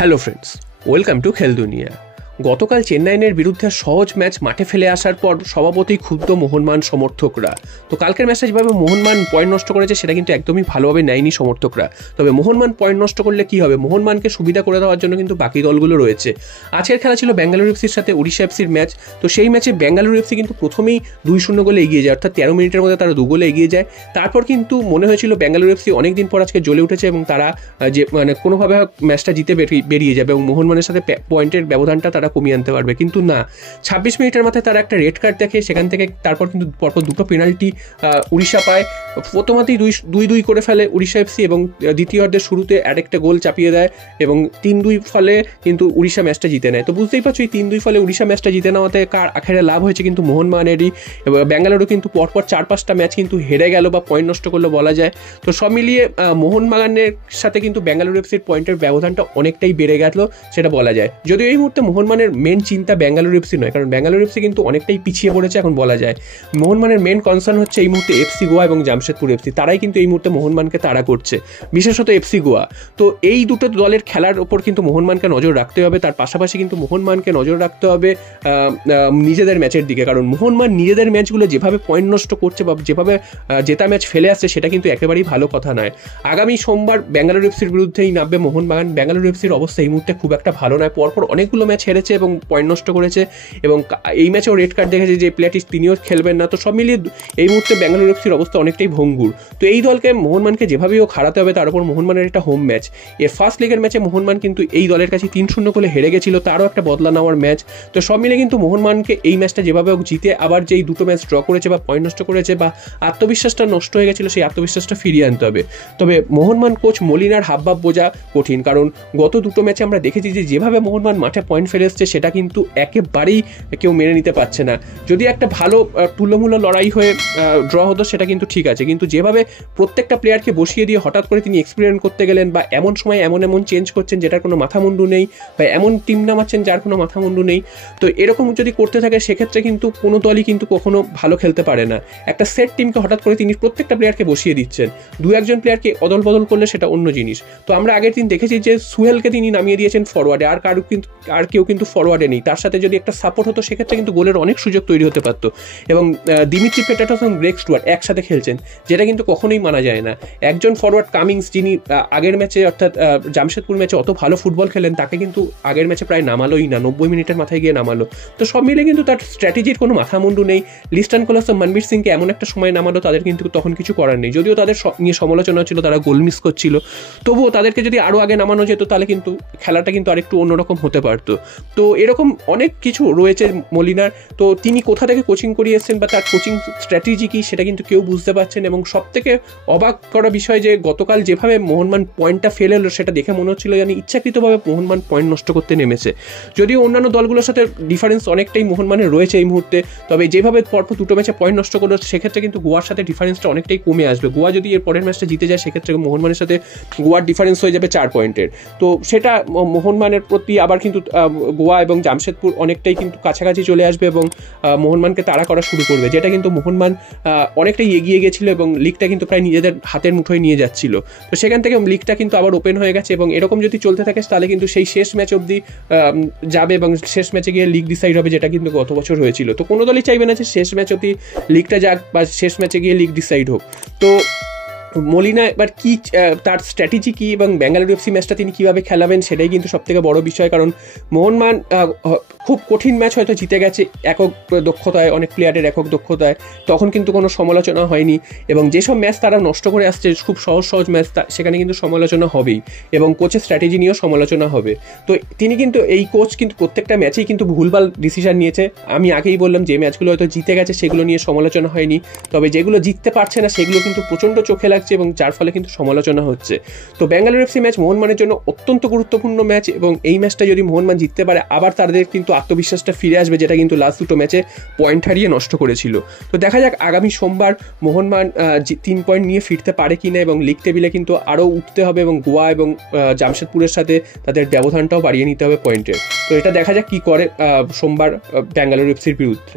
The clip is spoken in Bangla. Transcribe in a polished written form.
হ্যালো ফ্রেন্ডস, ওয়েলকাম টু খেল দুনিয়া। গতকাল চেন্নাইয়ের বিরুদ্ধে সহজ ম্যাচ মাঠে ফেলে আসার পর স্বভাবতই ক্ষুব্ধ মোহনবাগান সমর্থকরা। তো কালকের ম্যাচটা যেভাবে মোহনবাগান পয়েন্ট নষ্ট করেছে সেটা কিন্তু একদমই ভালোভাবে নেয়নি সমর্থকরা। তবে মোহনবাগান পয়েন্ট নষ্ট করলে কী হবে, মোহনবাগানকে সুবিধা করে দেওয়ার জন্য কিন্তু বাকি দলগুলো রয়েছে। আজকের খেলা ছিল বেঙ্গালুরু এফসির সাথে ওড়িশা এফসির ম্যাচ। তো সেই ম্যাচে বেঙ্গালুরু এফসি কিন্তু প্রথমেই 2-0 গোলে এগিয়ে যায়, অর্থাৎ 13 মিনিটের মধ্যে তারা 2 গোলে এগিয়ে যায়। তারপর কিন্তু মনে হয়েছিল বেঙ্গালুরু এফসি অনেকদিন পর আজকে জ্বলে উঠেছে এবং তারা যে কোনোভাবে ম্যাচটা জিতে বেরিয়ে যাবে এবং মোহনবাগানের সাথে পয়েন্টের ব্যবধানটা তারা কমিয়ে আনতে পারবে। কিন্তু না, 26 মিনিটের মাথায় তারা একটা রেড কার্ড দেখে, সেখান থেকে তারপর কিন্তু পরপর দুটো পেনাল্টি উড়িষ্যা পায়। প্রথমতেই 2-2 করে ফেলে উড়িষ্যা এফসি এবং দ্বিতীয়ার্ধের শুরুতে আরেকটা গোল চাপিয়ে দেয় এবং 3-2 ফলে কিন্তু উড়িষ্যা ম্যাচটা জিতে নেয়। তো বুঝতেই পারছো এই 3-2 ফলে উড়িষ্যা ম্যাচটা জিতে নেওয়াতে কার আখেরে লাভ হয়েছে, কিন্তু মোহনবাগানেরই। এবং বেঙ্গালুরু কিন্তু পরপর 4-5টা ম্যাচ কিন্তু হেরে গেল বা পয়েন্ট নষ্ট করলো বলা যায়। তো সব মিলিয়ে মোহনবাগানের সাথে কিন্তু বেঙ্গালুরু এফসির পয়েন্টের ব্যবধানটা অনেকটাই বেড়ে গেল সেটা বলা যায়। যদিও এই মুহূর্তে মোহনবাগানের মেন চিন্তা বেঙ্গালুরু এফসি নয়, কারণ বেঙ্গালুরু এফসি কিন্তু অনেকটাই পিছিয়ে পড়েছে এখন বলা যায়। মোহনবাগানের মেন কনসার্ন হচ্ছে এই মুহূর্তে এফসি গোয়া এবং জামশেদপুর এফসি, তারাই কিন্তু এই মুহূর্তে মোহনবাগানকে তাড়া করছে, বিশেষত এফসি গোয়া। তো এই দুটো দলের খেলার ওপর কিন্তু মোহনবাগানকে নজর রাখতে হবে। তার পাশাপাশি কিন্তু মোহনবাগানকে নজর রাখতে হবে নিজেদের ম্যাচের দিকে, কারণ মোহনবাগান নিজেদের ম্যাচগুলো যেভাবে পয়েন্ট নষ্ট করছে বা যেভাবে জেতা ম্যাচ ফেলে আসছে সেটা কিন্তু একেবারেই ভালো কথা নয়। আগামী সোমবার বেঙ্গালুরু এফসির বিরুদ্ধেই নামবে মোহনবাগান। বেঙ্গালুরু এফসির অবস্থা এই মুহূর্তে খুব একটা ভালো নয়, পরপর অনেকগুলো ম্যাচ হেরেছে এবং পয়েন্ট নষ্ট করেছে এবং এই ম্যাচেও রেড কার্ড দেখেছে যে প্লেয়ারটি তিনিও খেলবেন না। তো সব মিলিয়ে এই মুহূর্তে বেঙ্গালুরু এফসির অবস্থা অনেকটাই ভঙ্গুর। তো এই দলকে মোহনবাগানকে যেভাবেই হোক হারাতে হবে। তার উপর মোহনবাগানের একটা হোম ম্যাচ, এর ফার্স্ট লিগের ম্যাচে মোহনবাগান কিন্তু এই দলের কাছে 3-0 গোলে হেরে গেছিল, তারও একটা বদলা নেওয়ার ম্যাচ। তো সব মিলে কিন্তু মোহনবাগানকে এই ম্যাচটা যেভাবে হোক জিতে আবার যেই দুটো ম্যাচ ড্র করেছে বা পয়েন্ট নষ্ট করেছে বা আত্মবিশ্বাসটা নষ্ট হয়ে গেছিলো সেই আত্মবিশ্বাসটা ফিরিয়ে আনতে হবে। তবে মোহনবাগান কোচ মলিনার হাবভাব বোঝা কঠিন, কারণ গত দুটো ম্যাচে আমরা দেখেছি যে যেভাবে মোহনবাগান মাঠে পয়েন্ট ফেলে এসছে সেটা কিন্তু একেবারেই কেউ মেনে নিতে পারছে না। যদি একটা ভালো তুল্যমূল্য লড়াই হয়ে ড্র হতো সেটা কিন্তু ঠিক আছে, কিন্তু যেভাবে প্রত্যেকটা প্লেয়ারকে বসিয়ে দিয়ে হঠাৎ করে তিনি এক্সপেরিমেন্ট করতে গেলেন বা এমন সময় এমন চেঞ্জ করছেন যেটার কোনো মাথামুন্ডু নেই বা এমন টিম নামাচ্ছেন যার কোনো মাথামুন্ডু নেই, তো এরকম যদি করতে থাকে সেক্ষেত্রে কিন্তু কোনো দলই কিন্তু কখনো ভালো খেলতে পারে না। একটা সেট টিমকে হঠাৎ করে তিনি প্রত্যেকটা প্লেয়ারকে বসিয়ে দিচ্ছেন, 2-1 প্লেয়ারকে অদল বদল করলে সেটা অন্য জিনিস। তো আমরা আগের দিন দেখেছি যে সুহেলকে তিনি নামিয়ে দিয়েছেন ফরওয়ার্ডে, আর কেউ কিন্তু ফরওয়ার্ডে নেই, তার সাথে যদি একটা সাপোর্ট হতো সেক্ষেত্রে কিন্তু গোলের অনেক সুযোগ তৈরি হতে পারত। এবং দিমিত্রি পেটাটোস এবং গ্রেগ স্টুয়ার্ট একসাথে খেলছেন, যেটা কিন্তু কখনোই মানা যায় না। একজন ফরওয়ার্ড কামিংস, যিনি আগের ম্যাচে অর্থাৎ জামশেদপুর ম্যাচে অত ভালো ফুটবল খেলেন, তাকে কিন্তু আগের ম্যাচে প্রায় নামালোই না, 90 মিনিটের মাথায় গিয়ে নামালো। তো সব মিলে কিন্তু তার স্ট্র্যাটেজির কোনো মাথামুন্ডু নেই। লিস্টান কোলাস ও মনবীর সিংকে এমন একটা সময় নামালো, তাদের কিন্তু তখন কিছু করার নেই। যদিও তাদের নিয়ে সমালোচনা ছিল, তারা গোল মিস করছিল, তবুও তাদেরকে যদি আরও আগে নামানো যেত তাহলে কিন্তু খেলাটা কিন্তু আরেকটু অন্যরকম হতে পারতো। তো এরকম অনেক কিছু রয়েছে মলিনার। তো তিনি কোথা থেকে কোচিং করিয়ে এসেছেন বা তার কোচিং স্ট্র্যাটেজি কী সেটা কিন্তু কেউ বুঝতে পারছেন। এবং সবথেকে অবাক করা বিষয় যে গতকাল যেভাবে মোহনবাগান পয়েন্টটা ফেলে এলো সেটা দেখে মনে হচ্ছিল যেন ইচ্ছাকৃতভাবে মোহনবাগান পয়েন্ট নষ্ট করতে নেমেছে। যদিও অন্যান্য দলগুলোর সাথে ডিফারেন্স অনেকটাই মোহনবাগানের রয়েছে এই মুহূর্তে, তবে যেভাবে পরপর দুটো ম্যাচে পয়েন্ট নষ্ট করলো সেক্ষেত্রে কিন্তু গোয়ার সাথে ডিফারেন্সটা অনেকটাই কমে আসবে। গোয়া যদি এর পরের ম্যাচটা জিতে যায় সেক্ষেত্রে মোহনবাগানের সাথে গোয়ার ডিফারেন্স হয়ে যাবে 4 পয়েন্টের। তো সেটা মোহনবাগানের প্রতি আবার কিন্তু গোয়া এবং জামশেদপুর অনেকটাই কিন্তু কাছাকাছি চলে আসবে এবং মোহনবাগানকে তাড়া করা শুরু করবে, যেটা কিন্তু মোহনবাগান অনেকটাই এগিয়ে গেছিলো এবং লিগটা কিন্তু প্রায় নিজেদের হাতের মুঠোয় নিয়ে যাচ্ছিল। তো সেখান থেকে লিগটা কিন্তু আবার ওপেন হয়ে গেছে এবং এরকম যদি চলতে থাকে তাহলে কিন্তু সেই শেষ ম্যাচ অবধি যাবে এবং শেষ ম্যাচে গিয়ে লিগ ডিসাইড হবে, যেটা কিন্তু গত বছর হয়েছিল। তো কোনো দলই চাইবে না যে শেষ ম্যাচ অবধি লিগটা যাক বা শেষ ম্যাচে গিয়ে লিগ ডিসাইড হোক। তো মলিনা এবার কি তার স্ট্র্যাটেজি কী এবং বেঙ্গালুরু এফসি ম্যাচটা তিনি কীভাবে খেলাবেন সেটাই কিন্তু সবথেকে বড় বিষয়। কারণ মোহনবাগান খুব কঠিন ম্যাচ হয়তো জিতে গেছে একক দক্ষতায়, অনেক প্লেয়ারের একক দক্ষতায়, তখন কিন্তু কোনো সমালোচনা হয়নি। এবং যেসব ম্যাচ তারা নষ্ট করে আসছে খুব সহজ ম্যাচ, সেখানে কিন্তু সমালোচনা হবেই এবং কোচের স্ট্র্যাটেজি নিয়েও সমালোচনা হবে। তো তিনি কিন্তু এই কোচ কিন্তু প্রত্যেকটা ম্যাচেই কিন্তু ভুলভাল ডিসিশন নিয়েছে। আমি আগেই বললাম যে ম্যাচগুলো হয়তো জিতে গেছে সেগুলো নিয়ে সমালোচনা হয়নি, তবে যেগুলো জিততে পারছে না সেগুলো কিন্তু প্রচণ্ড চোখে লাগছে এবং যার ফলে কিন্তু সমালোচনা হচ্ছে। তো বেঙ্গালুরু এফসি ম্যাচ মোহনবাগানের জন্য অত্যন্ত গুরুত্বপূর্ণ ম্যাচ এবং এই ম্যাচটা যদি মোহনবাগান জিততে পারে আবার তাদের কিন্তু আত্মবিশ্বাসটা ফিরে আসবে, যেটা কিন্তু লাস্ট দুটো ম্যাচে পয়েন্ট হারিয়ে নষ্ট করেছিল। তো দেখা যাক আগামী সোমবার মোহনবাগান 3 পয়েন্ট নিয়ে ফিরতে পারে কিনা এবং লিগ টেবিলে কিন্তু আরও উঠতে হবে এবং গোয়া এবং জামশেদপুরের সাথে তাদের ব্যবধানটাও বাড়িয়ে নিতে হবে পয়েন্টের। তো এটা দেখা যাক কী করে সোমবার বেঙ্গালুরু এফসির বিরুদ্ধে।